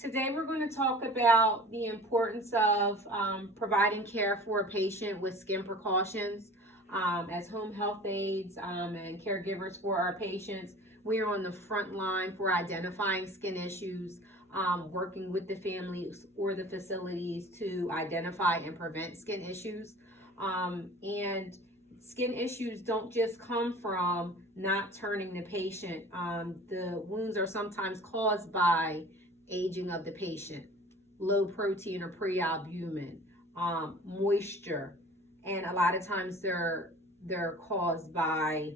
Today we're going to talk about the importance of providing care for a patient with skin precautions. As home health aides and caregivers for our patients, we are on the front line for identifying skin issues, working with the families or the facilities to identify and prevent skin issues. And skin issues don't just come from not turning the patient. The wounds are sometimes caused by aging of the patient, low protein or pre-albumin, moisture, and a lot of times they're caused by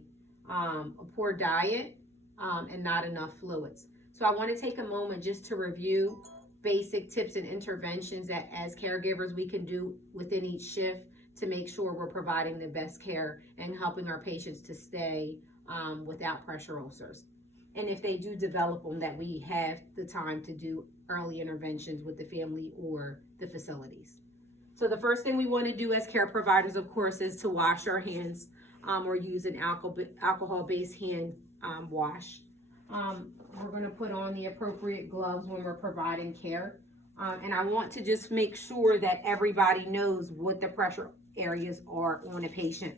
a poor diet and not enough fluids. So I want to take a moment just to review basic tips and interventions that as caregivers we can do within each shift to make sure we're providing the best care and helping our patients to stay without pressure ulcers. And if they do develop them, that we have the time to do early interventions with the family or the facilities. So the first thing we want to do as care providers, of course, is to wash our hands or use an alcohol-based hand wash. We're going to put on the appropriate gloves when we're providing care. And I want to just make sure that everybody knows what the pressure areas are on a patient.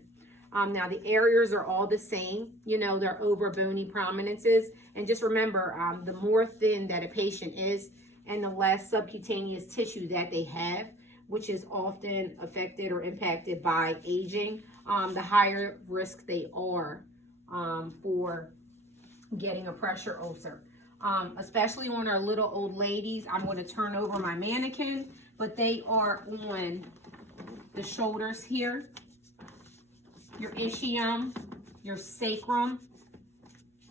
Now the areas are all the same, they're over bony prominences. And just remember, the more thin that a patient is and the less subcutaneous tissue that they have, which is often affected or impacted by aging, the higher risk they are for getting a pressure ulcer. Especially on our little old ladies. I'm going to turn over my mannequin, but they are on the shoulders here, your ischium, your sacrum,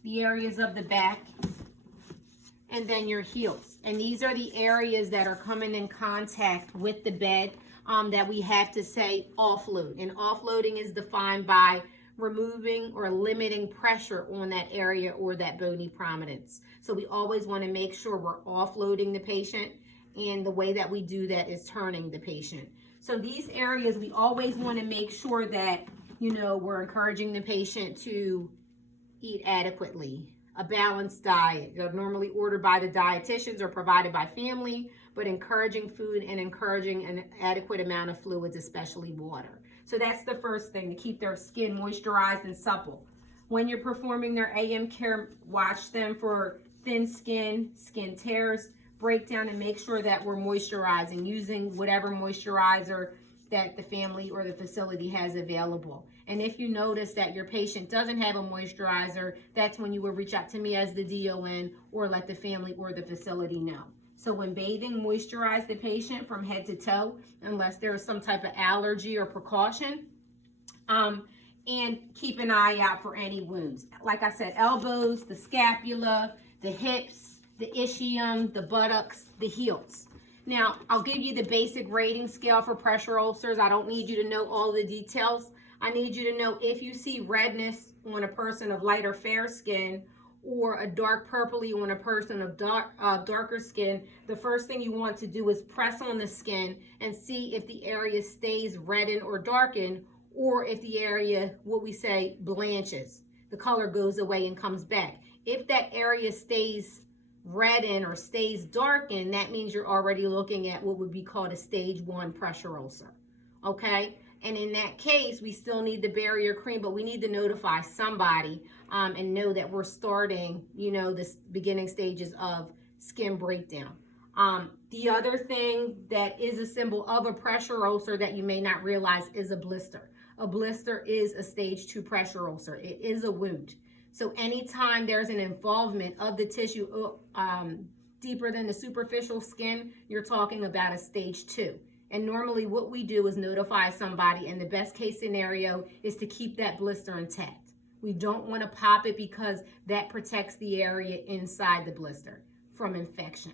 the areas of the back, and then your heels. And these are the areas that are coming in contact with the bed that we have to say offload. And offloading is defined by removing or limiting pressure on that area or that bony prominence. So we always want to make sure we're offloading the patient, and the way that we do that is turning the patient. So these areas, we always want to make sure that we're encouraging the patient to eat adequately, a balanced diet. They're normally ordered by the dietitians or provided by family, but encouraging food and encouraging an adequate amount of fluids, especially water. So that's the first thing, to keep their skin moisturized and supple. When you're performing their AM care, watch them for thin skin, skin tears, breakdown, and make sure that we're moisturizing using whatever moisturizer that the family or the facility has available. And if you notice that your patient doesn't have a moisturizer, that's when you will reach out to me as the DON or let the family or the facility know. So when bathing, moisturize the patient from head to toe, unless there is some type of allergy or precaution. And keep an eye out for any wounds. Like I said, elbows, the scapula, the hips, the ischium, the buttocks, the heels. Now, I'll give you the basic rating scale for pressure ulcers. I don't need you to know all the details. I need you to know if you see redness on a person of light or fair skin, or a dark purpley on a person of darker skin, the first thing you want to do is press on the skin and see if the area stays reddened or darkened, or if the area, what we say, blanches. The color goes away and comes back. If that area stays reddened or stays darkened, that means you're already looking at what would be called a stage 1 pressure ulcer. Okay? And in that case, we still need the barrier cream, but we need to notify somebody and know that we're starting, the beginning stages of skin breakdown. The other thing that is a symbol of a pressure ulcer that you may not realize is a blister. A blister is a stage 2 pressure ulcer. It is a wound. So anytime there's an involvement of the tissue deeper than the superficial skin, you're talking about a stage 2. And normally what we do is notify somebody, and the best case scenario is to keep that blister intact. We don't want to pop it because that protects the area inside the blister from infection.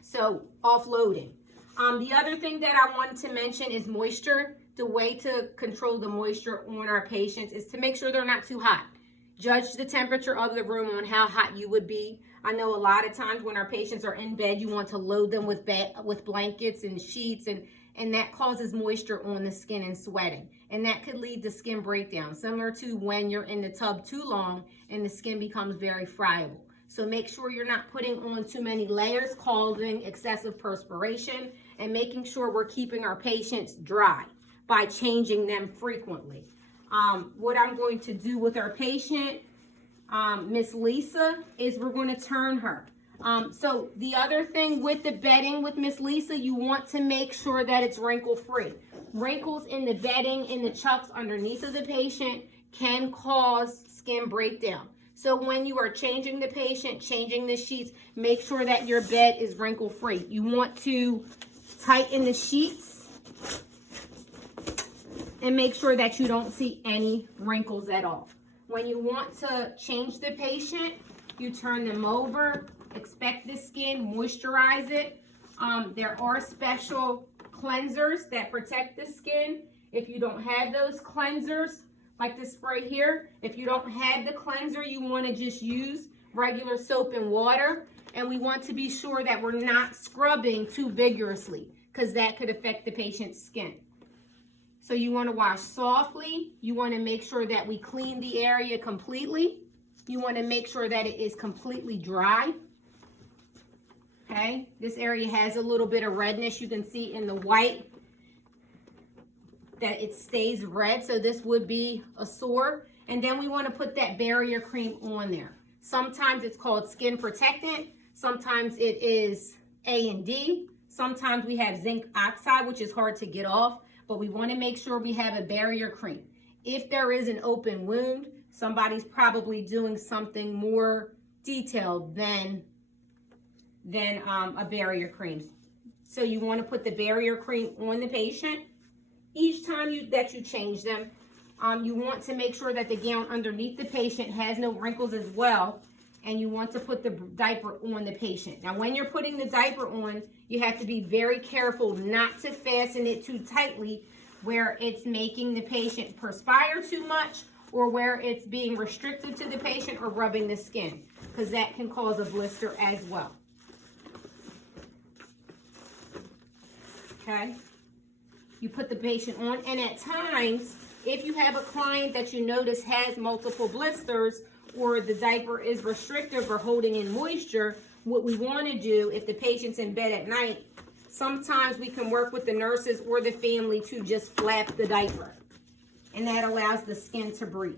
So offloading. The other thing that I wanted to mention is moisture. The way to control the moisture on our patients is to make sure they're not too hot. Judge the temperature of the room on how hot you would be. I know a lot of times when our patients are in bed, you want to load them with blankets and sheets, and that causes moisture on the skin and sweating. And that could lead to skin breakdown, similar to when you're in the tub too long and the skin becomes very friable. So make sure you're not putting on too many layers, causing excessive perspiration, and making sure we're keeping our patients dry by changing them frequently. What I'm going to do with our patient, Miss Lisa, is we're going to turn her. So the other thing with the bedding with Miss Lisa, you want to make sure that it's wrinkle free. Wrinkles in the bedding, in the chucks underneath of the patient can cause skin breakdown. So when you are changing the patient, changing the sheets, make sure that your bed is wrinkle free. You want to tighten the sheets and make sure that you don't see any wrinkles at all. When you want to change the patient, you turn them over, inspect the skin, moisturize it. There are special cleansers that protect the skin. If you don't have those cleansers, like this spray here, if you don't have the cleanser, you want to just use regular soap and water. And we want to be sure that we're not scrubbing too vigorously, because that could affect the patient's skin. So you want to wash softly. You want to make sure that we clean the area completely. You want to make sure that it is completely dry. Okay, this area has a little bit of redness. You can see in the white that it stays red, so this would be a sore. And then we want to put that barrier cream on there. Sometimes it's called skin protectant, sometimes it is A&D, sometimes we have zinc oxide, which is hard to get off, but we want to make sure we have a barrier cream. If there is an open wound, somebody's probably doing something more detailed than a barrier cream. So you want to put the barrier cream on the patient. Each time that you change them, you want to make sure that the gown underneath the patient has no wrinkles as well, and you want to put the diaper on the patient. Now, when you're putting the diaper on, you have to be very careful not to fasten it too tightly where it's making the patient perspire too much, or where it's being restrictive to the patient or rubbing the skin, because that can cause a blister as well. Okay? You put the patient on, and at times, if you have a client that you notice has multiple blisters, or the diaper is restrictive or holding in moisture, what we want to do, if the patient's in bed at night, sometimes we can work with the nurses or the family to just flap the diaper, and that allows the skin to breathe.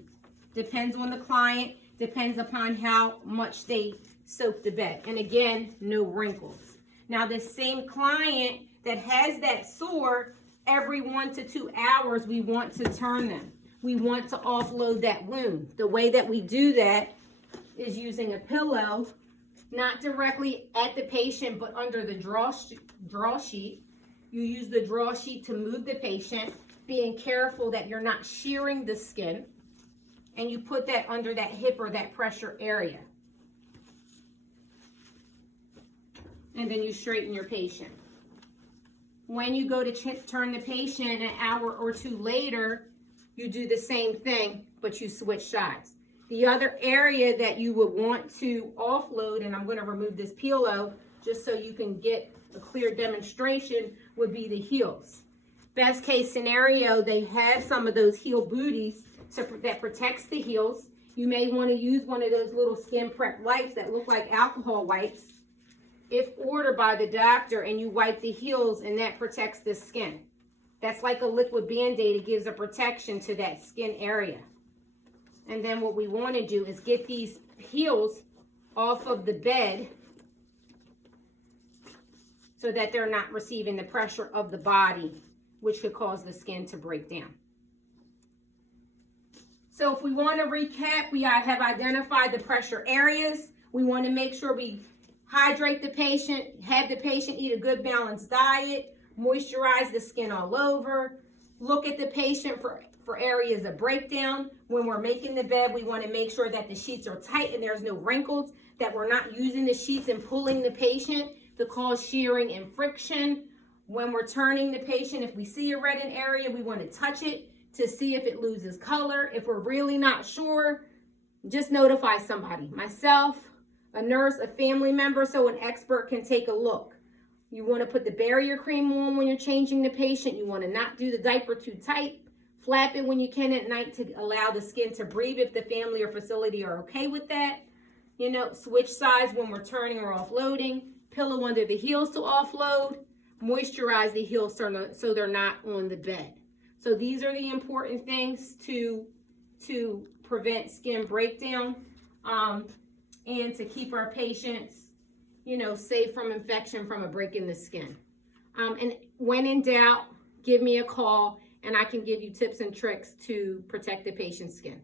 Depends on the client, depends upon how much they soak the bed. And again, no wrinkles. Now, the same client that has that sore, every 1 to 2 hours, we want to turn them. We want to offload that wound. The way that we do that is using a pillow, not directly at the patient, but under the draw sheet. You use the draw sheet to move the patient, being careful that you're not shearing the skin, and you put that under that hip or that pressure area. And then you straighten your patient. When you go to turn the patient an hour or 2 later, you do the same thing, but you switch sides. The other area that you would want to offload, and I'm going to remove this pillow just so you can get a clear demonstration, would be the heels. Best case scenario, they have some of those heel booties that protects the heels. You may want to use one of those little skin prep wipes that look like alcohol wipes, if ordered by the doctor, and you wipe the heels, and that protects the skin. That's like a liquid Band-Aid. It gives a protection to that skin area. And then what we want to do is get these heels off of the bed so that they're not receiving the pressure of the body, which could cause the skin to break down. So if we want to recap, we have identified the pressure areas. We want to make sure we hydrate the patient, have the patient eat a good balanced diet, moisturize the skin all over, look at the patient for areas of breakdown. When we're making the bed, we want to make sure that the sheets are tight and there's no wrinkles, that we're not using the sheets and pulling the patient to cause shearing and friction. When we're turning the patient, if we see a reddened area, we want to touch it to see if it loses color. If we're really not sure, just notify somebody, myself, a nurse, a family member, so an expert can take a look. You want to put the barrier cream on when you're changing the patient. You want to not do the diaper too tight. Flap it when you can at night to allow the skin to breathe if the family or facility are okay with that. switch sides when we're turning or offloading, pillow under the heels to offload, moisturize the heels so they're not on the bed. So these are the important things to prevent skin breakdown and to keep our patients, safe from infection from a break in the skin. And when in doubt, give me a call and I can give you tips and tricks to protect the patient's skin.